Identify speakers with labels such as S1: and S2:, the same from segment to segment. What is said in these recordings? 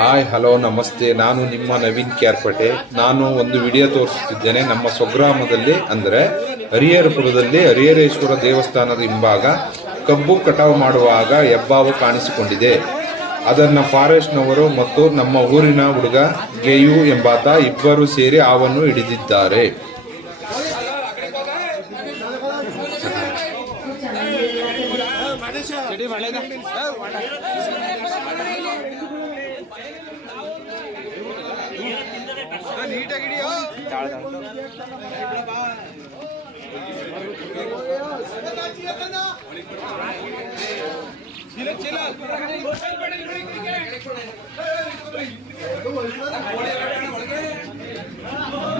S1: Hi hello ನಮಸ್ತೆ. ನಾನು ನಿಮ್ಮ ನವೀನ್ ಕ್ಯಾರ್ಪಟೆ ನಾನು ಒಂದು ವಿಡಿಯೋ ತೋರಿಸುತ್ತಿದ್ದೇನೆ ನಮ್ಮ ಸ್ವಗ್ರಾಮದಲ್ಲಿ ಅಂದರೆ ಹರಿಹರಪುರದಲ್ಲಿ ಹರಿಹರೇಶ್ವರ ದೇವಸ್ಥಾನದ ಹಿಂಭಾಗ ಕಬ್ಬು ಕಟಾವು ಮಾಡುವಾಗ ಹೆಬ್ಬಾವು ಕಾಣಿಸಿಕೊಂಡಿದೆ. ಅದನ್ನು ಫಾರೆಸ್ಟ್ನವರು ಮತ್ತು ನಮ್ಮ ಊರಿನ ಹುಡುಗ ಗೆಯು ಎಂಬಾತ ಇಬ್ಬರು ಸೇರಿ ಹಾವನ್ನು ಹಿಡಿದಿದ್ದಾರೆ.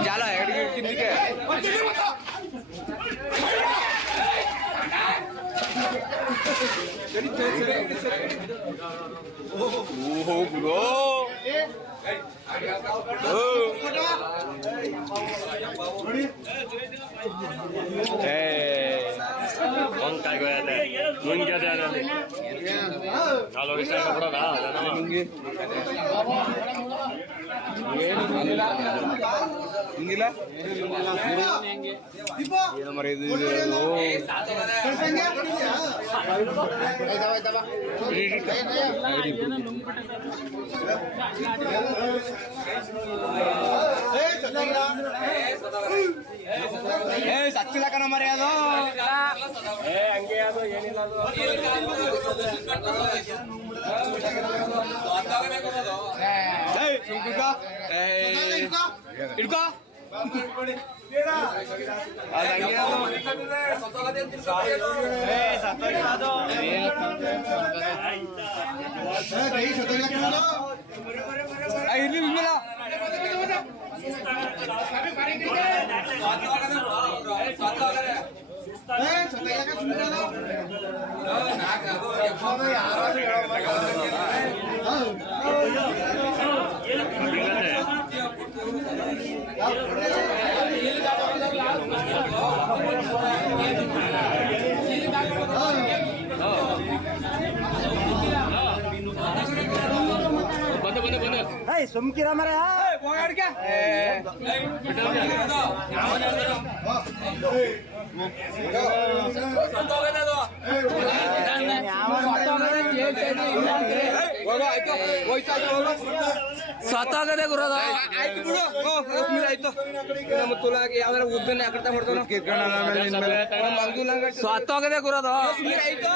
S2: చాలా ఎక్కడికి కిందికే ఓహో బ్రో
S3: వంకాయ కోయాలి ముంగి అదే అదే నాలుగు ఇష్టం కూడా రా
S2: ಹಿಂಗಿಲ್ಲ ಏನು ಮರ ಇದು ಇದು ಏ ಸಚ್ಚಿಲ್ಲ ಕಣ ಮರಿ ಅದು ಏಯ್, ಹಿಡ್ಕೊ. ಏಯ್, ಹಿಡ್ಕೊ. ಅದು ಹಂಗೆ ಅದು. ಏಯ್, నాకు అదో ఎప్పుడు ఆరోగ్యం ಆಯ್ತು, ಮರ.
S4: ಸತ್ತಾಗದೆ ಗುರದ?
S2: ಆಯ್ತು ಬಿಡು. ಆಯ್ತು. ನಮ್ಮ ತುಲಾಗಿ ಯಾವ್ದಾರ ಉದ್ದನ್ನ
S4: ಸತ್ತಾಗದೆ ಗುರದ?
S2: ಆಯ್ತು.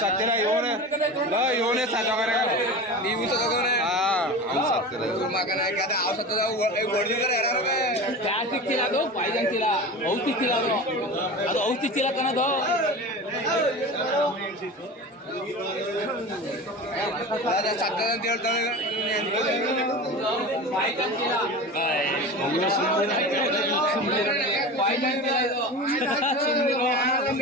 S2: ಸತ್ತಿರ ಇವನೇ ಇವನೇ ಸಾಕಾಗ್ರೆ ನೀವು ಸಾಕಾಗ್ರೆ ಅವ್ನು ಸತ್ತಿರ ಇವ್ರ ಮಗನ ಯಾಕಂದ್ರೆ ಅವ್ ಸತ್ತದ ಹೊಡೆದಿದ್ದಾರೆ ಯಾರು
S4: ಪ್ಲಾಸ್ಟಿಕ್ ಚೀಲ ಅದು ಪಾಯ್ಸನ್ ಚೀಲ ಔಷಧಿ ಚೀಲ ಅದು ಅದು ಔಷಧಿ ಚೀಲ ಕಣದು
S2: ಸತ್ತದ ಅಂತ ಹೇಳ್ತಾನೆ
S4: ಪಾಯ್ಸನ್ ಚೀಲ ಪಾಯ್ಸನ್ ಚೀಲ ಇದು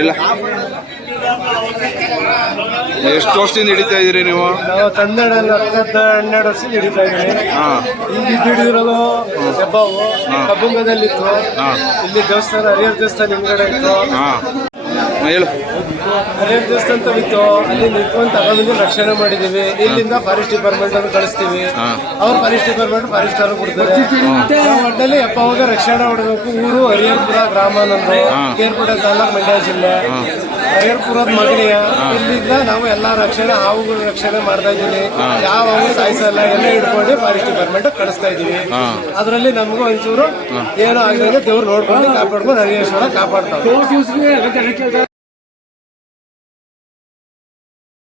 S1: ಇಲ್ಲ. ಎಷ್ಟು ವರ್ಷದಿಂದ ಹಿಡಿತಾ ಇದ್ದೀರಿ ನೀವು?
S5: ನಾವು ಕನ್ನಡ ಹತ್ತತ್ತು ಹನ್ನೆರಡು ವರ್ಷ ಹಿಡಿತಾ ಇದ್ದೀನಿ
S1: ಹಾಂ.
S5: ಇಲ್ಲಿ ಹಿಡಿದಿರೋದು ಹೆಬ್ಬಾವು ಕಬ್ಬುಂಗದಲ್ಲಿತ್ತು. ಇಲ್ಲಿ ದೇವಸ್ಥಾನ ಹರಿಹರ ದೇವಸ್ಥಾನ ಹಿಂದ್ಗಡೆ ಇತ್ತು.
S1: ಹಾಂ. ಹೇಳು.
S5: ಹರಿಹರ ದೇವಸ್ಥಾನ ಅಂತ ಬಿತ್ತು ಅಲ್ಲಿ ನಿಂತ್ಕೊಂಡು ತಗೊಂಡು ರಕ್ಷಣೆ ಮಾಡಿದೀವಿ ಇಲ್ಲಿಂದ ಫಾರೆಸ್ಟ್ ಡಿಪಾರ್ಟ್ಮೆಂಟ್ ಅನ್ನು ಕಳಿಸ್ತೀವಿ. ಅವ್ರು ಫಾರೆಸ್ಟ್ ಡಿಪಾರ್ಟ್ಮೆಂಟ್ ಫಾರೆಸ್ಟ್ ಅವರು ಕೊಡ್ತಾರೆ. ಒಟ್ಟಲ್ಲಿ ಅವಾಗ ರಕ್ಷಣೆ ಮಾಡಬೇಕು ಊರು ಹರಿಹರಪುರ ಗ್ರಾಮ ನಮ್ದು ಕೇರ್ಪುರ ತಾಲೂಕು ಮಂಡ್ಯ ಜಿಲ್ಲೆ. ಹರಿಹರಪುರದ ಮಗನಿಯ ಇಲ್ಲಿಂದ ನಾವು ಎಲ್ಲಾ ರಕ್ಷಣೆ ಹಾವುಗಳ ರಕ್ಷಣೆ ಮಾಡ್ತಾ ಇದೀವಿ ಯಾವ ಹಾವು ಸಾಯಿಸಲ್ಲ ಎಲ್ಲ ಇಟ್ಕೊಂಡು ಫಾರೆಸ್ಟ್ ಡಿಪಾರ್ಟ್ಮೆಂಟ್ ಕಳಿಸ್ತಾ ಇದೀವಿ ಅದರಲ್ಲಿ ನಮಗೂ ಒಂಚೂರು ಏನು ಆಗದೆ ದೇವ್ರು ನೋಡ್ಕೊಂಡು ಕಾಪಾಡ್ಕೊಂಡು ಹರಿಯೇಶ್ವರ ಕಾಪಾಡ್ತಾರೆ